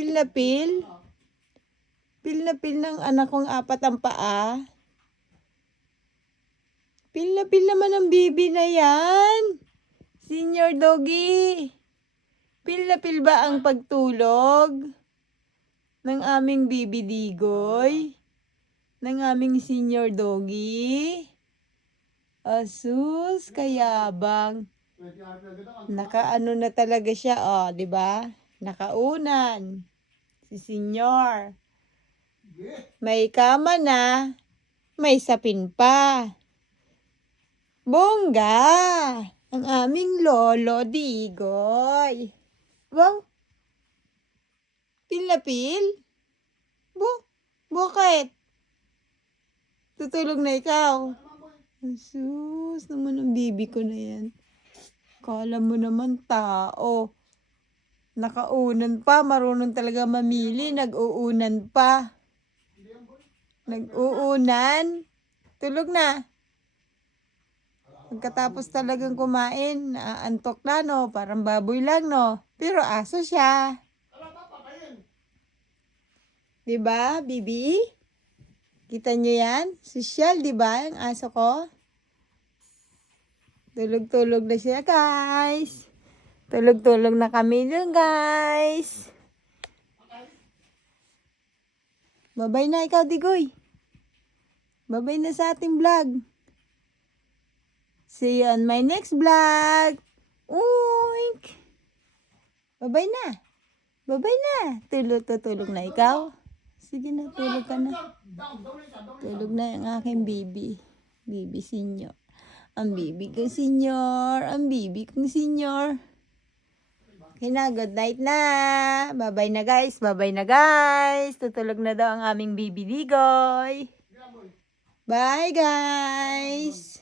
Pil na pil. Pil na pil ng anak kong apat ang paa. Pil naman ang bibi na yan. Senior doggy. Pil na pil ba ang pagtulog ng aming bibi Digoy? Ng aming senior doggy? Asus, kayabang. Nakaano na talaga siya, oh, 'di ba? Nakaunan. Si senior. May kama na, may sapin pa. Bongga! Ang aming lolo, Digoy. Wow! Pil na pil? Bakit? Tutulog na ikaw? Sus, naman ang bibi ko na yan. Kala mo naman tao. Nakaunan pa, marunong talaga mamili, nag-uunan pa. Nag-uunan? Tulog na. Pagkatapos talagang kumain, naaantok na, no? Parang baboy lang, no? Pero aso siya. Diba, bibi? Kita nyo yan? Sosyal, diba, ang aso ko? Tulog-tulog na siya, guys. Tulog-tulog na kami dun, guys. Babay na ikaw, Digoy. Babay na sa ating vlog. See you on my next vlog. Oink! Babay na. Babay na. Tutulog na ikaw. Sige na, tulog ka na. Tulog na yung aking bibi. Bibi senior. Ang bibi kong senior. Ang bibi kong senior. Okay na, good night na. Bye-bye na guys. Bye-bye na guys. Tutulog na daw ang aming bibi Digoy. Bye guys.